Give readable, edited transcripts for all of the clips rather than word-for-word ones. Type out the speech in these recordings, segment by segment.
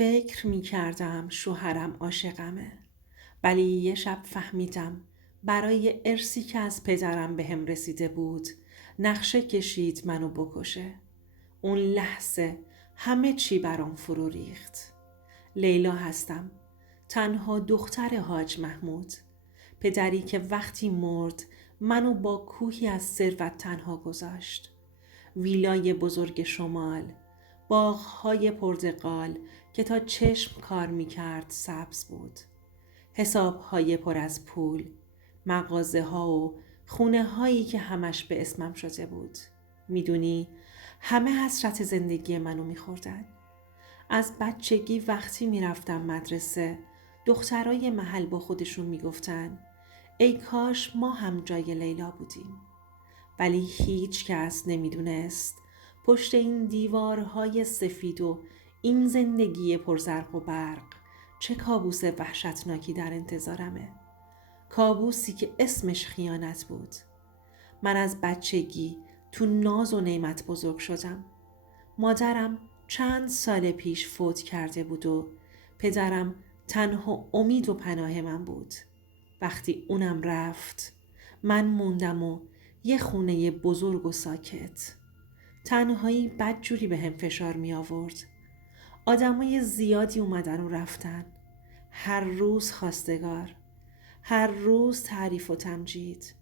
فکر می کردم شوهرم عاشقمه، ولی یه شب فهمیدم برای ارثی که از پدرم بهم رسیده بود نقشه کشید منو بکشه. اون لحظه همه چی برام فرو ریخت. لیلا هستم، تنها دختر حاج محمود، پدری که وقتی مرد منو با کوهی از ثروت تنها گذاشت. ویلای بزرگ شمال، باغ‌های پرتقال که تا چشم کار می‌کرد سبز بود، حساب‌های پر از پول، مغازه‌ها و خونه‌هایی که همش به اسمم شده بود. میدونی همه حسرت زندگی منو می‌خوردن. از بچگی وقتی میرفتم مدرسه دخترای محل با خودشون میگفتن ای کاش ما هم جای لیلا بودیم. ولی هیچ کس نمیدونست پشت این دیوارهای سفید و این زندگی پرزرق و برق چه کابوس وحشتناکی در انتظارمه. کابوسی که اسمش خیانت بود. من از بچگی تو ناز و نعمت بزرگ شدم. مادرم چند سال پیش فوت کرده بود و پدرم تنها امید و پناه من بود. وقتی اونم رفت من موندم و یه خونه بزرگ و ساکت. تنهایی بدجوری به هم فشار می آورد. آدمای زیادی اومدن و رفتن، هر روز خواستگار، هر روز تعریف و تمجید.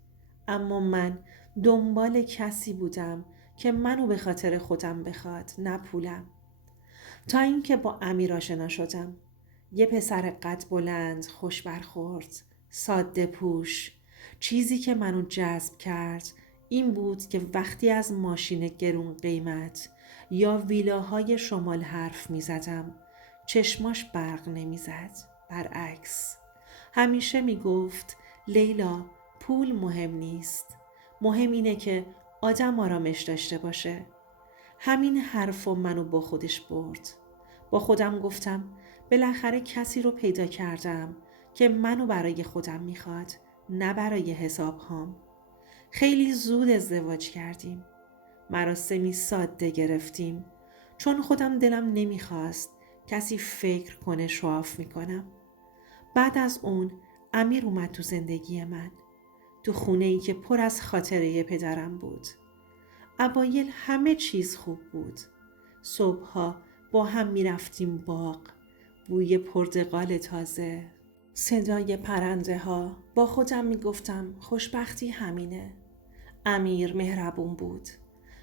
اما من دنبال کسی بودم که منو به خاطر خودم بخواد، نه پولم. تا اینکه با امیر آشنا شدم. یه پسر قد بلند، خوش برخورد، ساده پوش. چیزی که منو جذب کرد این بود که وقتی از ماشین گرون قیمت یا ویلاهای شمال حرف می زدم چشماش برق نمی زد. برعکس همیشه می گفت لیلا پول مهم نیست، مهم اینه که آدم آرامش داشته باشه. همین حرفو منو با خودش برد. با خودم گفتم بالاخره کسی رو پیدا کردم که منو برای خودم میخواد، نه برای حساب هام. خیلی زود ازدواج کردیم. مراسمی ساده گرفتیم چون خودم دلم نمیخواست کسی فکر کنه شواف میکنم. بعد از اون امیر اومد تو زندگی من، تو خونه‌ای که پر از خاطره پدرم بود. اوایل همه چیز خوب بود. صبحها با هم میرفتیم باغ، بوی پرتقال تازه، صدای پرنده ها. با خودم میگفتم خوشبختی همینه. امیر مهربون بود.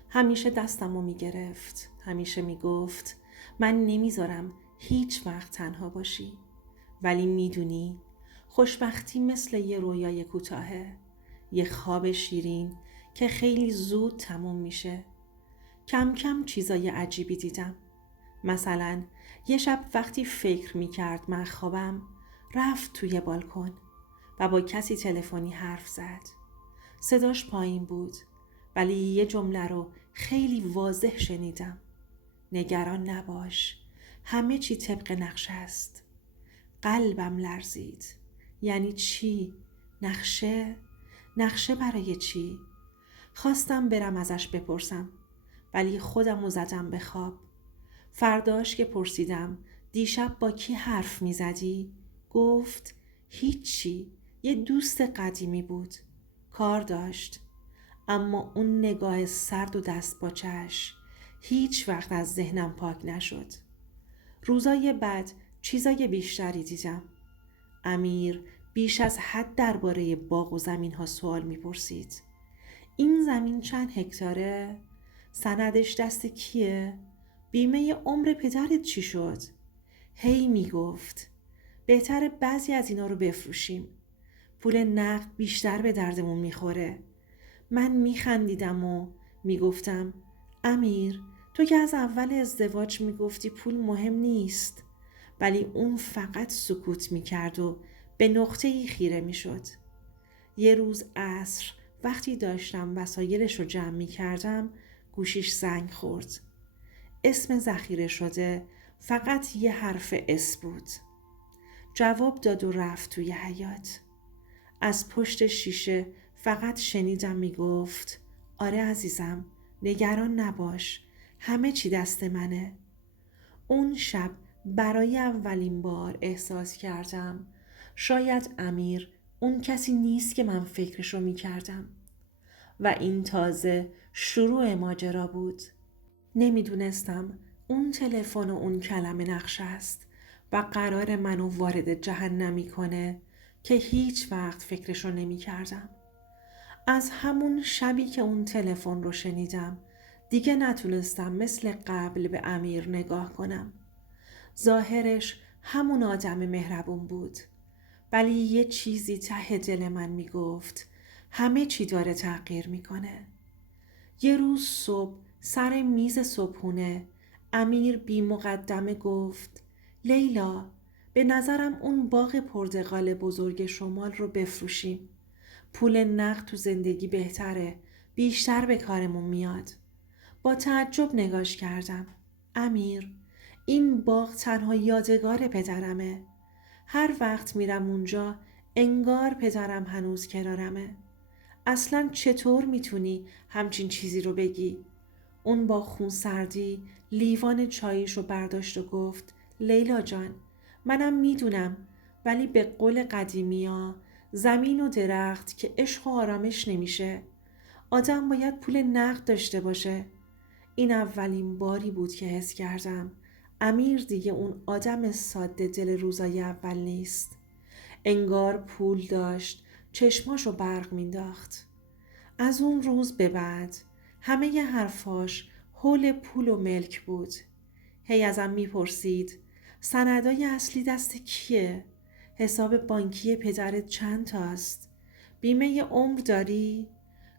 همیشه دستمو میگرفت. همیشه میگفت من نمیذارم هیچ وقت تنها باشی. ولی میدونی خوشبختی مثل یه رویای کوتاهه، یه خواب شیرین که خیلی زود تموم میشه. کم کم چیزای عجیبی دیدم. مثلا یه شب وقتی فکر میکرد من خوابم رفت توی بالکن و با کسی تلفنی حرف زد. صداش پایین بود ولی یه جمله رو خیلی واضح شنیدم: نگران نباش، همه چی طبق نقشه است. قلبم لرزید. یعنی چی؟ نقشه؟ نقشه برای چی؟ خواستم برم ازش بپرسم ولی خودمو زدم به خواب. فرداش که پرسیدم دیشب با کی حرف می زدی؟ گفت هیچی، یه دوست قدیمی بود، کار داشت. اما اون نگاه سرد و دست باچش هیچ وقت از ذهنم پاک نشد. روزای بعد چیزای بیشتری دیدم. امیر بیش از حد درباره باغ و زمین ها سوال می پرسید. این زمین چند هکتاره؟ سندش دست کیه؟ بیمه عمر پدرت چی شد؟ هی می گفت بهتره بعضی از اینا رو بفروشیم. پول نقد بیشتر به دردمون میخوره. من میخندیدم و میگفتم امیر تو که از اول ازدواج میگفتی پول مهم نیست. ولی اون فقط سکوت میکرد و به نقطه‌ای خیره میشد. یه روز عصر وقتی داشتم وسایلش رو جمع میکردم گوشیش زنگ خورد. اسم ذخیره شده فقط یه حرف اس بود. جواب داد و رفت توی حیاط. از پشت شیشه فقط شنیدم میگفت آره عزیزم، نگران نباش، همه چی دست منه. اون شب برای اولین بار احساس کردم شاید امیر اون کسی نیست که من فکرشو می کردم و این تازه شروع ماجرا بود. نمیدونستم اون تلفن و اون کلمه نقش است و قرار منو وارد جهنمی کنه که هیچ وقت فکرشو نمی کردم. از همون شبی که اون تلفن رو شنیدم دیگه نتونستم مثل قبل به امیر نگاه کنم. ظاهرش همون آدم مهربون بود، ولی یه چیزی ته دل من میگفت همه چی داره تغییر میکنه. یه روز صبح سر میز صبحونه امیر بی مقدمه گفت لیلا، به نظرم اون باغ پرتقال بزرگ شمال رو بفروشیم. پول نقد تو زندگی بهتره، بیشتر به کارمون میاد. با تعجب نگاش کردم. امیر، این باغ تنها یادگار پدرمه. هر وقت میرم اونجا انگار پدرم هنوز کنارمه. اصلاً چطور میتونی همچین چیزی رو بگی؟ اون با خونسردی لیوان چاییشو برداشت و گفت لیلا جان، منم میدونم، ولی به قول قدیمیا زمین و درخت که عشق و آرامش نمیشه. آدم باید پول نقد داشته باشه. این اولین باری بود که حس کردم امیر دیگه اون آدم ساده دل روزای اول نیست. انگار پول داشت چشماشو برق مینداخت. از اون روز به بعد همه ی حرفاش حول پول و ملک بود. هی ازم میپرسید سندای اصلی دست کیه؟ حساب بانکی پدرت چند تاست؟ بیمه عمر داری؟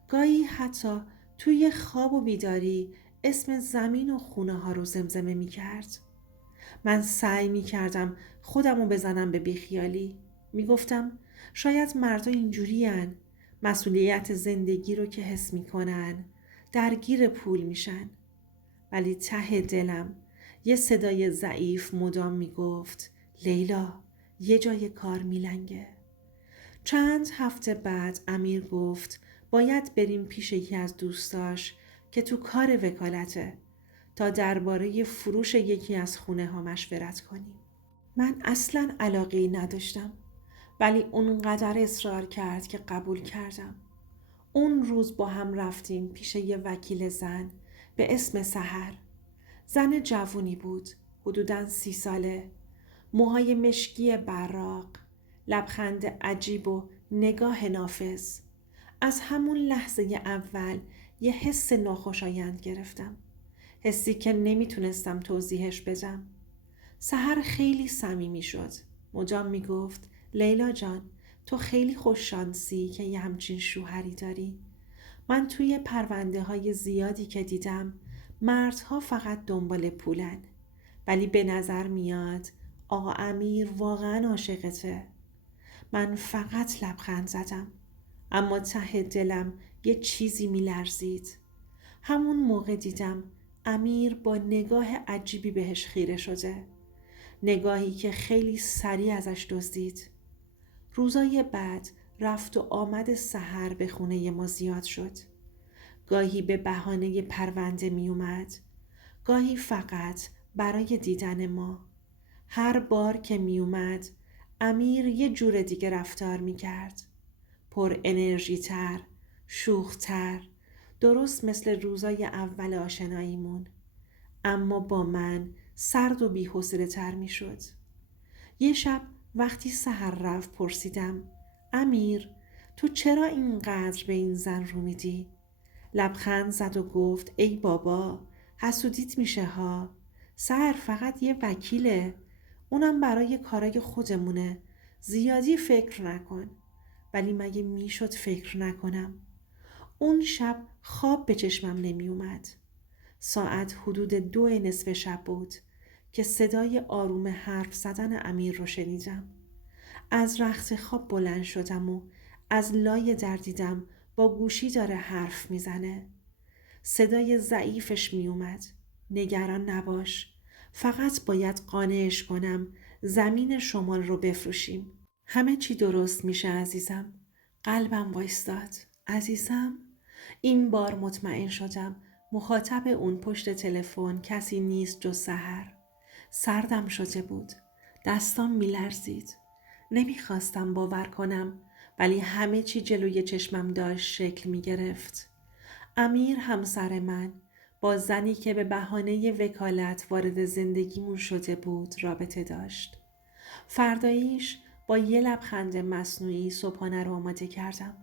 گاهی حتی توی خواب و بیداری اسم زمین و خونه ها رو زمزمه میکرد. من سعی میکردم خودم رو بزنم به بیخیالی. میگفتم شاید مردا اینجوری هن. مسئولیت زندگی رو که حس میکنن درگیر پول میشن. ولی ته دلم یه صدای ضعیف مدام میگفت لیلا، یه جای کار میلنگه. چند هفته بعد امیر گفت باید بریم پیش یکی از دوستاش که تو کار وکالته تا درباره فروش یکی از خونه ها مشورت کنیم. من اصلاً علاقه‌ای نداشتم، ولی اونقدر اصرار کرد که قبول کردم. اون روز با هم رفتیم پیش یه وکیل زن به اسم سحر. زن جوونی بود، حدوداً 30 ساله، موهای مشکی براق، لبخند عجیب و نگاه نافذ. از همون لحظه اول یه حس ناخوشایند گرفتم. حسی که نمیتونستم توضیحش بدم. سحر خیلی صمیمی شد. مدام میگفت لیلا جان، تو خیلی خوششانسی که یه همچین شوهری داری. من توی پرونده های زیادی که دیدم مردها فقط دنبال پولن، ولی به نظر میاد آقا امیر واقعا عاشقته. من فقط لبخند زدم، اما ته دلم یه چیزی میلرزید. همون موقع دیدم امیر با نگاه عجیبی بهش خیره شده، نگاهی که خیلی سریع ازش دزدید. روزای بعد رفت و آمد سحر به خونه ما زیاد شد. گاهی به بهانه پرونده می اومد، گاهی فقط برای دیدن ما. هر بار که می اومد امیر یه جور دیگه رفتار می کرد. پر انرژی تر، شوخ تر، درست مثل روزای اول آشناییمون. اما با من سرد و بی‌حوصله تر می شد. یه شب وقتی سحر رفت پرسیدم امیر، تو چرا اینقدر به این زن رو میدی؟ لبخند زد و گفت ای بابا، حسودیت میشه ها. سحر فقط یه وکیله، اونم برای کارای خودمونه. زیادی فکر نکن. ولی مگه میشد فکر نکنم؟ اون شب خواب به چشمم نمی اومد. ساعت حدود 2 نصف شب بود که صدای آروم حرف زدن امیر رو شنیدم. از رخت خواب بلند شدم و از لای در دیدم با گوشی داره حرف میزنه. صدای ضعیفش می اومد. نگران نباش، فقط باید قانعش کنم زمین شمال رو بفروشیم. همه چی درست میشه عزیزم. قلبم وایستاد. عزیزم، این بار مطمئن شدم مخاطب اون پشت تلفن کسی نیست جز سحر. سردم شده بود. دستام میلرزید. نمیخواستم باور کنم، ولی همه چی جلوی چشمم داشت شکل میگرفت. امیر همسر من با زنی که به بهانه وکالت وارد زندگیمون شده بود رابطه داشت. فرداییش با یه لبخند مصنوعی صبحانه رو آماده کردم.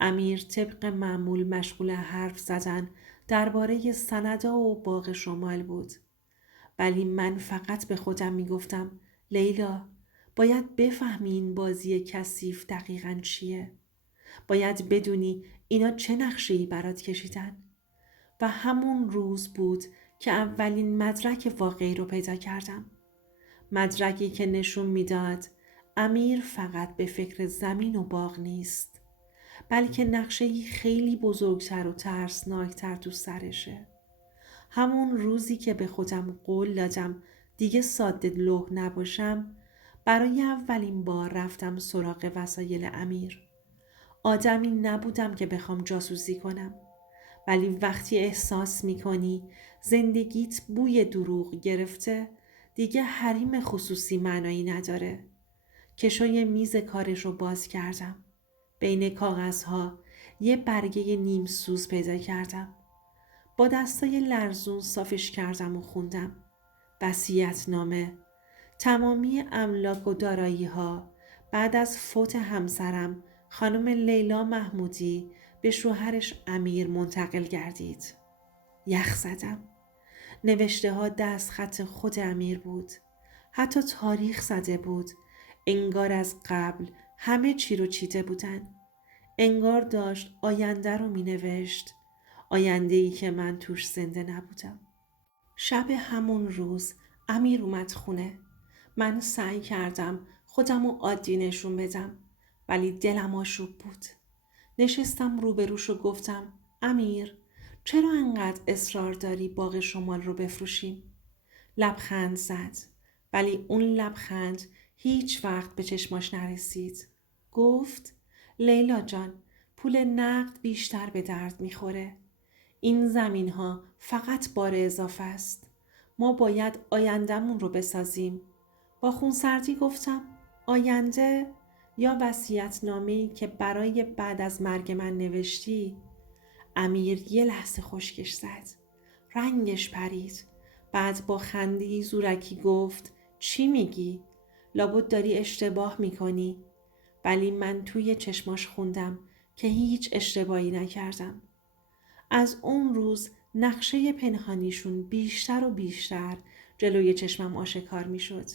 امیر طبق معمول مشغول حرف زدن درباره سندا و باغ شمال بود. ولی من فقط به خودم میگفتم لیلا، باید بفهمی این بازی کثیف دقیقاً چیه. باید بدونی اینا چه نقشه‌ای برات کشیدن. و همون روز بود که اولین مدرک واقعی رو پیدا کردم. مدرکی که نشون میداد امیر فقط به فکر زمین و باغ نیست، بلکه نقشه‌ای خیلی بزرگتر و ترسناکتر تو سرشه. همون روزی که به خودم قول دادم دیگه ساده لوح نباشم، برای اولین بار رفتم سراغ وسایل امیر. آدمی نبودم که بخوام جاسوسی کنم، ولی وقتی احساس میکنی زندگیت بوی دروغ گرفته، دیگه حریم خصوصی معنایی نداره. کشوی میز کارش رو باز کردم. بین کاغذها یه برگه نیم سوز پیدا کردم. با دستای لرزون صافش کردم و خوندم. وصیت‌نامه. تمامی املاک و دارایی‌ها بعد از فوت همسرم خانم لیلا محمودی به شوهرش امیر منتقل گردید. یخ زدم. نوشته ها دست خط خود امیر بود. حتی تاریخ زده بود. انگار از قبل همه چی رو چیده بودن. انگار داشت آینده رو می نوشت. آینده‌ای که من توش زنده نبودم. شب همون روز امیر اومد خونه. من سعی کردم خودم رو عادی نشون بدم، ولی دلم آشوب بود. نشستم روبروش و گفتم امیر، چرا انقدر اصرار داری باغ شمال رو بفروشیم؟ لبخند زد، ولی اون لبخند هیچ وقت به چشماش نرسید. گفت لیلا جان، پول نقد بیشتر به درد میخوره. این زمین ها فقط بار اضافه است. ما باید آینده‌مون رو بسازیم. با خونسردی گفتم آینده یا وصیت‌نامه‌ای که برای بعد از مرگ من نوشتی؟ امیر یه لحظه خشکش زد. رنگش پرید. بعد با خنده‌ای زورکی گفت چی میگی؟ لابد داری اشتباه میکنی. ولی من توی چشماش خوندم که هیچ اشتباهی نکردم. از اون روز نقشه پنهانیشون بیشتر و بیشتر جلوی چشمم آشکار می شد.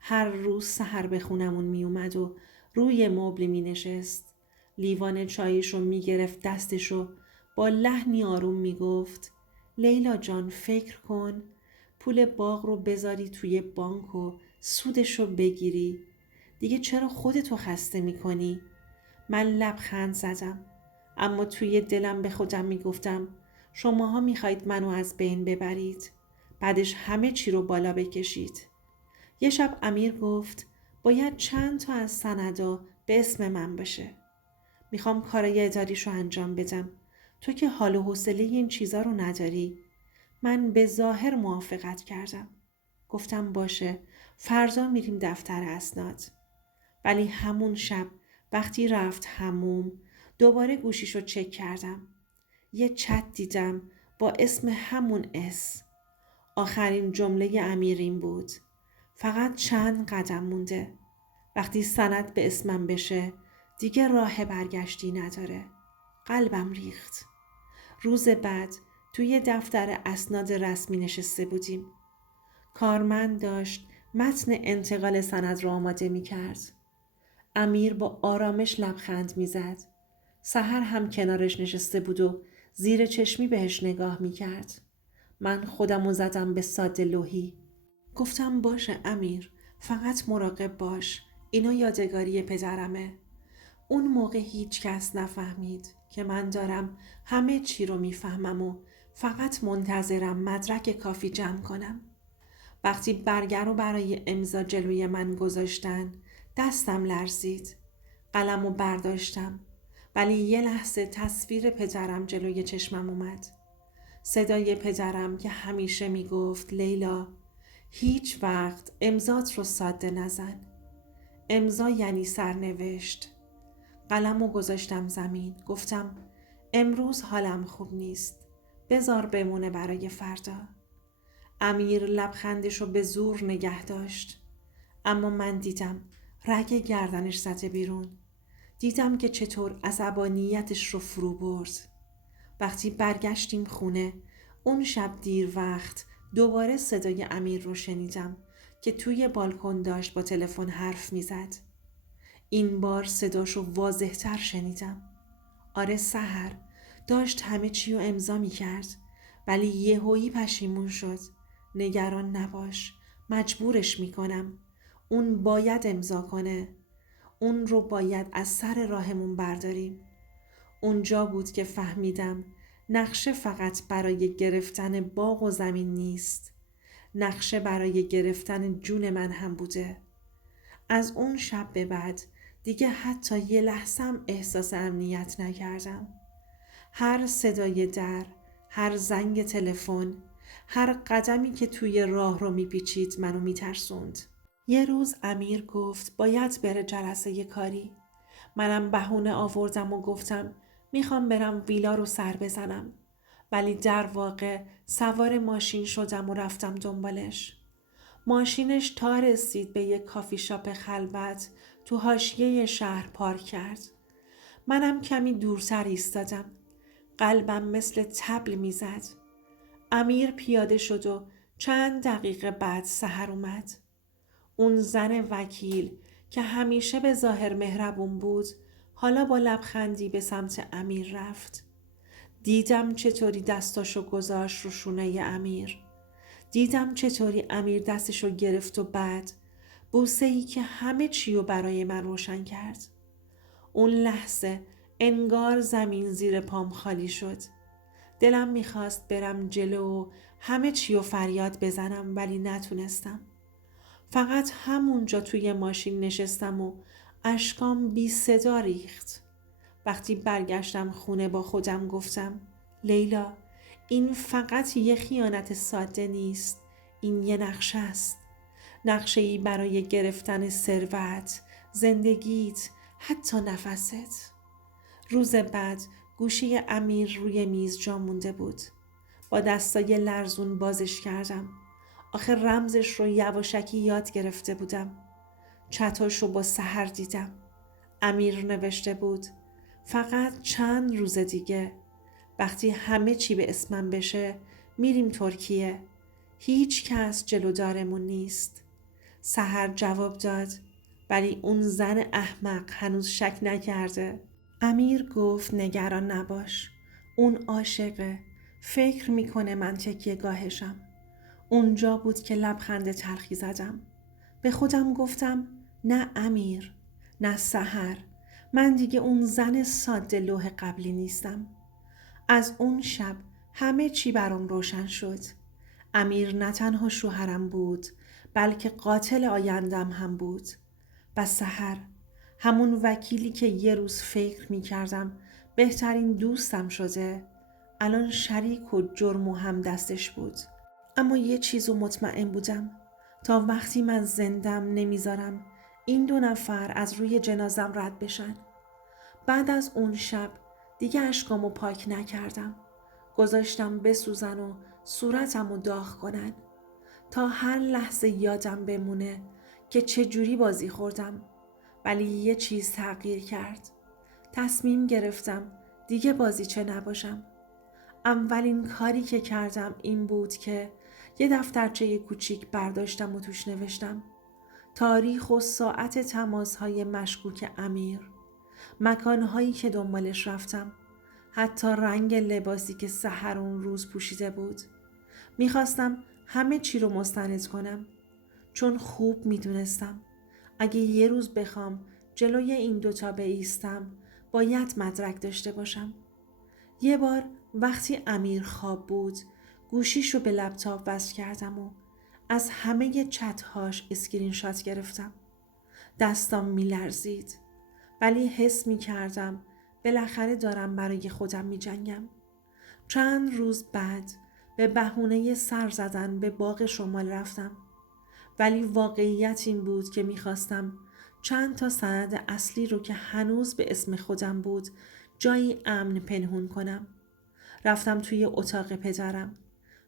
هر روز سحر به خونمون می اومد و روی مبل می نشست. لیوان چایشو می گرفت دستشو، با لحنی آروم می گفت لیلا جان فکر کن، پول باغ رو بذاری توی بانک و سودشو بگیری. دیگه چرا خودتو خسته می کنی؟ من لبخند زدم، اما توی دلم به خودم می گفتم شماها می خواید منو از بین ببرید، بعدش همه چی رو بالا بکشید. یه شب امیر گفت باید چند تا از سندا به اسم من باشه. میخوام کارای اداریشو انجام بدم. تو که حال و حوصله این چیزا رو نداری. من به ظاهر موافقت کردم. گفتم باشه، فردا میریم دفتر اسناد. ولی همون شب وقتی رفت حموم دوباره گوشیشو چک کردم. یه چت دیدم با اسم همون اس. آخرین جمله امیر این بود: فقط چند قدم مونده. وقتی سند به اسمم بشه دیگه راه برگشتی نداره. قلبم ریخت. روز بعد توی دفتر اسناد رسمی نشسته بودیم. کارمند داشت متن انتقال سند را آماده می کرد. امیر با آرامش لبخند می زد. سحر هم کنارش نشسته بود و زیر چشمی بهش نگاه می کرد. من خودمو زدم به ساده لوحی. گفتم باشه امیر، فقط مراقب باش. اینا یادگاری پدرمه. اون موقع هیچ کس نفهمید که من دارم همه چی رو میفهمم و فقط منتظرم مدرک کافی جمع کنم. وقتی برگر رو برای امضا جلوی من گذاشتن دستم لرزید. قلم رو برداشتم، ولی یه لحظه تصویر پدرم جلوی چشمم اومد. صدای پدرم که همیشه میگفت لیلا، هیچ وقت امضات رو ساده نزن. امضا یعنی سرنوشت. قلمو گذاشتم زمین. گفتم امروز حالم خوب نیست. بذار بمونه برای فردا. امیر لبخندشو به زور نگه داشت. اما من دیدم رگ گردنش زده بیرون. دیدم که چطور عصبانیتش رو فرو برد. وقتی برگشتیم خونه، اون شب دیر وقت دوباره صدای امیر رو شنیدم که توی بالکن داشت با تلفن حرف میزد. این بار صداشو واضح تر شنیدم. آره سحر، داشت همه چی رو امضا میکرد، ولی یهویی پشیمون شد. نگران نباش، مجبورش میکنم. اون باید امضا کنه. اون رو باید از سر راهمون برداریم. اونجا بود که فهمیدم نقشه فقط برای گرفتن باغ و زمین نیست. نقشه برای گرفتن جون من هم بوده. از اون شب به بعد دیگه حتی یه لحظم احساس امنیت نکردم. هر صدای در، هر زنگ تلفن، هر قدمی که توی راه رو میپیچید منو میترسوند. یه روز امیر گفت باید بره جلسه کاری. منم بهونه آوردم و گفتم میخوام برم ویلا رو سر بزنم. ولی در واقع سوار ماشین شدم و رفتم دنبالش. ماشینش تا رسید به یک کافی شاپ خلوت تو حاشیه شهر پارک کرد. منم کمی دورتر ایستادم. قلبم مثل طبل میزد. امیر پیاده شد و چند دقیقه بعد سحر اومد. اون زن وکیل که همیشه به ظاهر مهربون بود، حالا با لبخندی به سمت امیر رفت. دیدم چطوری دستاشو گذاشت رو شونه امیر. دیدم چطوری امیر دستشو گرفت و بعد بوسه‌ای که همه چیو برای من روشن کرد. اون لحظه انگار زمین زیر پام خالی شد. دلم میخواست برم جلو و همه چیو فریاد بزنم ولی نتونستم. فقط همونجا توی ماشین نشستم و اشکام بی صدا ریخت. وقتی برگشتم خونه با خودم گفتم لیلا، این فقط یه خیانت ساده نیست. این یه نقشه است. نقشه‌ای برای گرفتن ثروت، زندگیت، حتی نفست. روز بعد گوشی امیر روی میز جا مونده بود. با دستای لرزون بازش کردم. آخه رمزش رو یواشکی یاد گرفته بودم. چتاشو با سحر دیدم. امیر نوشته بود فقط چند روز دیگه وقتی همه چی به اسمم بشه میریم ترکیه. هیچ کس جلودارمون نیست. سحر جواب داد ولی اون زن احمق هنوز شک نکرده. امیر گفت نگران نباش. اون عاشقه. فکر میکنه من تکیه گاهشم. اونجا بود که لبخند تلخی زدم. به خودم گفتم نه امیر، نه سحر. من دیگه اون زن ساده لوح قبلی نیستم. از اون شب همه چی برام روشن شد. امیر نه تنها شوهرم بود بلکه قاتل آیندم هم بود. و سحر، همون وکیلی که یه روز فکر می کردم بهترین دوستم شده، الان شریک و جرم و هم دستش بود. اما یه چیزو مطمئن بودم، تا وقتی من زندم نمیذارم این 2 نفر از روی جنازم رد بشن. بعد از اون شب دیگه اشکامو پاک نکردم. گذاشتم بسوزن و صورتمو داغ کنن تا هر لحظه یادم بمونه که چجوری بازی خوردم. ولی یه چیز تغییر کرد. تصمیم گرفتم دیگه بازیچه نباشم. اولین کاری که کردم این بود که یه دفترچه کوچیک برداشتم و توش نوشتم تاریخ و ساعت تماس‌های مشکوک امیر، مکان‌هایی که دنبالش رفتم، حتی رنگ لباسی که سحر اون روز پوشیده بود. میخواستم همه چی رو مستند کنم، چون خوب میدونستم اگه یه روز بخوام جلوی این 2 بایستم باید مدرک داشته باشم. یه بار وقتی امیر خواب بود گوشیشو به لپتاپ وصل کردم و از همه چت‌هاش اسکرین شات گرفتم. دستام میلرزید ولی حس میکردم بالاخره دارم برای خودم میجنگم. چند روز بعد به بهونه سر زدن به باغ شمال رفتم. ولی واقعیت این بود که میخواستم چند تا سند اصلی رو که هنوز به اسم خودم بود جایی امن پنهون کنم. رفتم توی اتاق پدرم،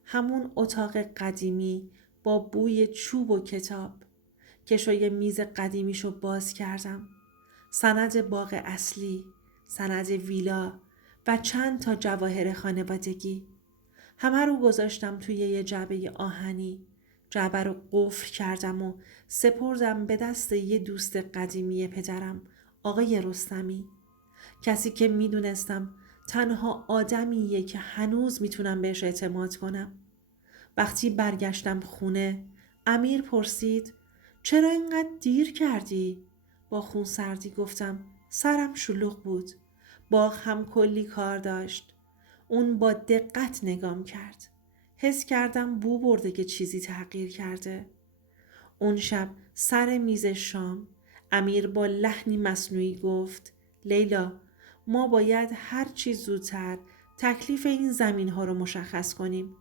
همون اتاق قدیمی با بوی چوب و کتاب. کشوی میز قدیمیشو باز کردم. سند باغ اصلی، سند ویلا و چند تا جواهر خانوادگی. همه رو گذاشتم توی یه جعبه آهنی. جعبه رو قفل کردم و سپردم به دست یه دوست قدیمی پدرم، آقای رستمی. کسی که میدونستم تنها آدمیه که هنوز میتونم بهش اعتماد کنم. وقتی برگشتم خونه، امیر پرسید چرا اینقدر دیر کردی؟ با خونسردی گفتم سرم شلوغ بود. باغ هم کلی کار داشت. اون با دقت نگام کرد. حس کردم بو برده که چیزی تغییر کرده. اون شب سر میز شام امیر با لحنی مصنوعی گفت لیلا، ما باید هر چی زودتر تکلیف این زمین ها رو مشخص کنیم.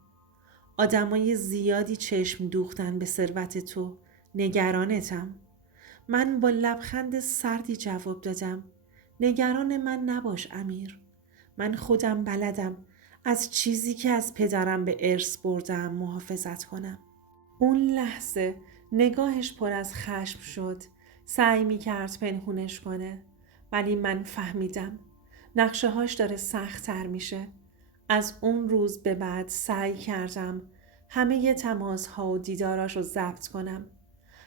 آدمای زیادی چشم دوختن به ثروت تو. نگرانتم. من با لبخند سردی جواب دادم نگران من نباش امیر. من خودم بلدم از چیزی که از پدرم به ارث بردم محافظت کنم. اون لحظه نگاهش پر از خشم شد. سعی می کرد پنهونش کنه. ولی من فهمیدم. نقشه هاش داره سخت تر میشه. از اون روز به بعد سعی کردم همه تماس ها و دیداراش رو ضبط کنم.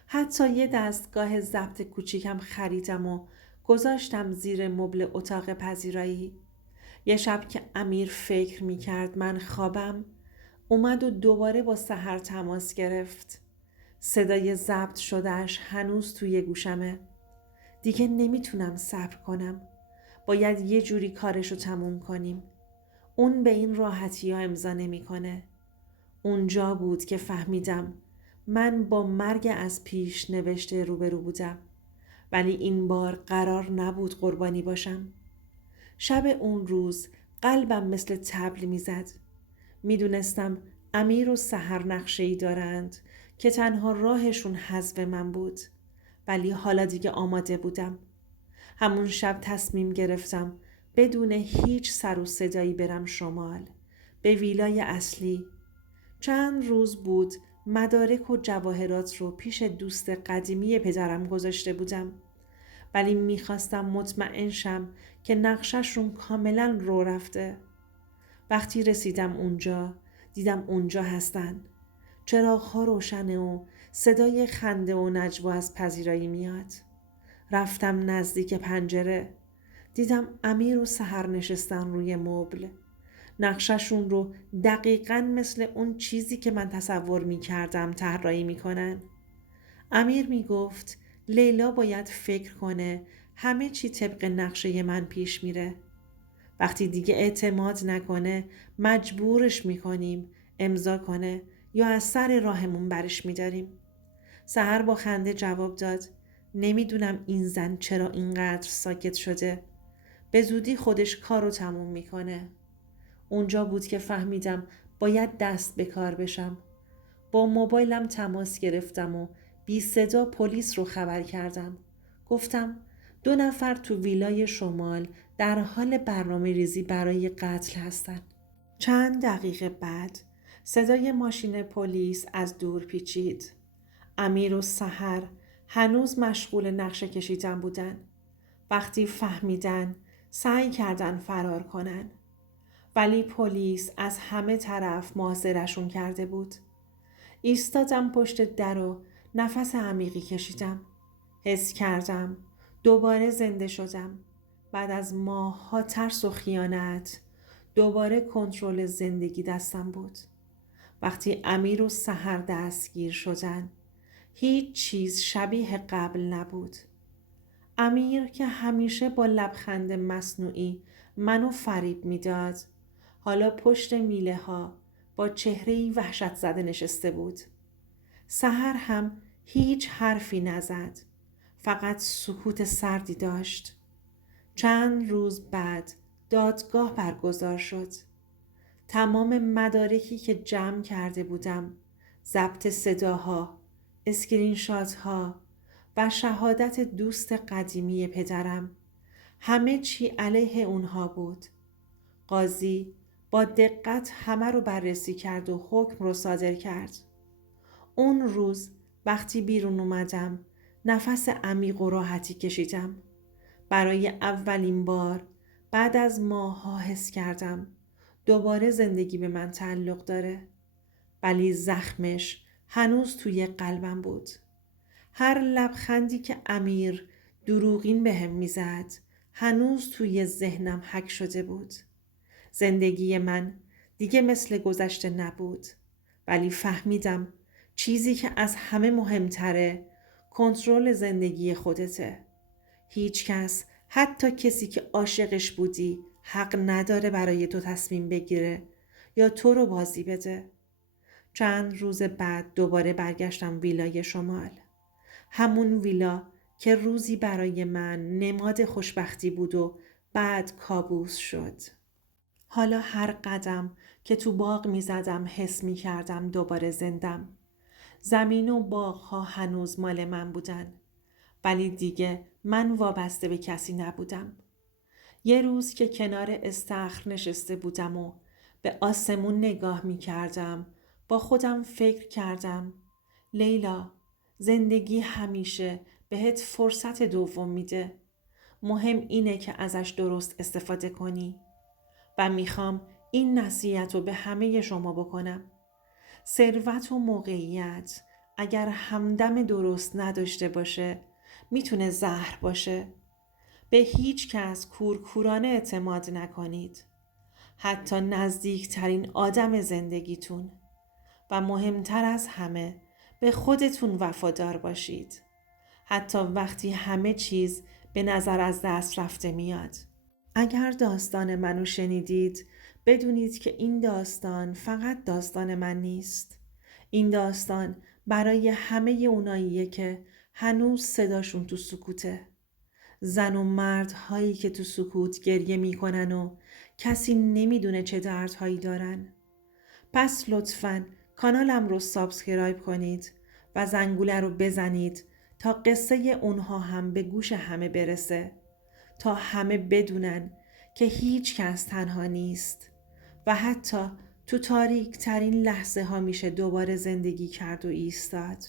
حتی یه دستگاه ضبط کوچیکم خریدم و گذاشتم زیر مبل اتاق پذیرایی. یه شب که امیر فکر می کرد من خوابم، اومد و دوباره با سحر تماس گرفت. صدای ضبط شدهش هنوز توی گوشمه. دیگه نمیتونم صبر کنم. باید یه جوری کارشو تموم کنیم. اون به این راحتی ها امضا نمیکنه. اونجا بود که فهمیدم من با مرگ از پیش نوشته روبرو بودم. ولی این بار قرار نبود قربانی باشم. شب اون روز قلبم مثل طبل میزد. میدونستم امیر و سحر نقشه‌ای دارند که تنها راهشون حذف من بود. ولی حالا دیگه آماده بودم. همون شب تصمیم گرفتم بدون هیچ سر و صدایی برم شمال، به ویلای اصلی. چند روز بود مدارک و جواهرات رو پیش دوست قدیمی پدرم گذاشته بودم. ولی میخواستم مطمئن شم که نقششون کاملا رو رفته. وقتی رسیدم اونجا دیدم اونجا هستن. چراغ‌ها روشنه و صدای خنده و نجوا از پذیرایی میاد. رفتم نزدیک پنجره. دیدم امیر و سحر نشستن روی مبل. نقششون رو دقیقاً مثل اون چیزی که من تصور میکردم طراحی میکنن. امیر میگفت لیلا باید فکر کنه همه چی طبق نقشه من پیش میره. وقتی دیگه اعتماد نکنه مجبورش میکنیم امضا کنه یا از سر راهمون برش میداریم. سحر با خنده جواب داد نمیدونم این زن چرا اینقدر ساکت شده. به زودی خودش کارو تموم میکنه. اونجا بود که فهمیدم باید دست به کار بشم. با موبایلم تماس گرفتم و بی صدا پلیس رو خبر کردم. گفتم 2 نفر تو ویلای شمال در حال برنامه ریزی برای قتل هستن. چند دقیقه بعد صدای ماشین پلیس از دور پیچید. امیر و سحر هنوز مشغول نقشه کشیدن بودن. وقتی فهمیدن سعی کردن فرار کنن. ولی پلیس از همه طرف محاصره‌شون کرده بود. ایستادم پشت در و نفس عمیقی کشیدم. حس کردم دوباره زنده شدم. بعد از ماه‌ها ترس و خیانت دوباره کنترل زندگی دستم بود. وقتی امیر و سحر دستگیر شدن هیچ چیز شبیه قبل نبود. امیر که همیشه با لبخند مصنوعی منو فریب میداد، حالا پشت میله ها با چهره‌ای وحشت زده نشسته بود. سحر هم هیچ حرفی نزد، فقط سکوت سردی داشت. چند روز بعد دادگاه برگزار شد. تمام مدارکی که جمع کرده بودم، ضبط صداها، اسکرین شات ها و شهادت دوست قدیمی پدرم، همه چی علیه اونها بود. قاضی با دقت همه رو بررسی کرد و حکم رو صادر کرد. اون روز وقتی بیرون اومدم نفس عمیق و راحتی کشیدم. برای اولین بار بعد از ماه‌ها حس کردم دوباره زندگی به من تعلق داره. ولی زخمش هنوز توی قلبم بود. هر لبخندی که امیر دروغین بهم میزد هنوز توی ذهنم حک شده بود. زندگی من دیگه مثل گذشته نبود، ولی فهمیدم چیزی که از همه مهمتره کنترل زندگی خودته. هیچ کس، حتی کسی که عاشقش بودی، حق نداره برای تو تصمیم بگیره یا تو رو بازی بده. چند روز بعد دوباره برگشتم ویلای شمال. همون ویلا که روزی برای من نماد خوشبختی بود و بعد کابوس شد. حالا هر قدم که تو باغ می زدم حس می کردم دوباره زندم. زمین و باغ ها هنوز مال من بودن. ولی دیگه من وابسته به کسی نبودم. یه روز که کنار استخر نشسته بودم و به آسمون نگاه می کردم با خودم فکر کردم لیلا، زندگی همیشه بهت فرصت دوم میده. مهم اینه که ازش درست استفاده کنی. و میخوام این نصیحت رو به همه شما بکنم. ثروت و موقعیت اگر همدم درست نداشته باشه میتونه زهر باشه. به هیچ کس کورکورانه اعتماد نکنید. حتی نزدیکترین آدم زندگیتون. و مهمتر از همه به خودتون وفادار باشید. حتی وقتی همه چیز به نظر از دست رفته میاد. اگر داستان منو شنیدید بدونید که این داستان فقط داستان من نیست. این داستان برای همه اوناییه که هنوز صداشون تو سکوته. زن و مردهایی که تو سکوت گریه میکنن و کسی نمیدونه چه دردهایی دارن. پس لطفاً کانالم رو سابسکرایب کنید و زنگوله رو بزنید تا قصه اونها هم به گوش همه برسه. تا همه بدونن که هیچ کس تنها نیست و حتی تو تاریک ترین لحظه ها میشه دوباره زندگی کرد و ایستاد.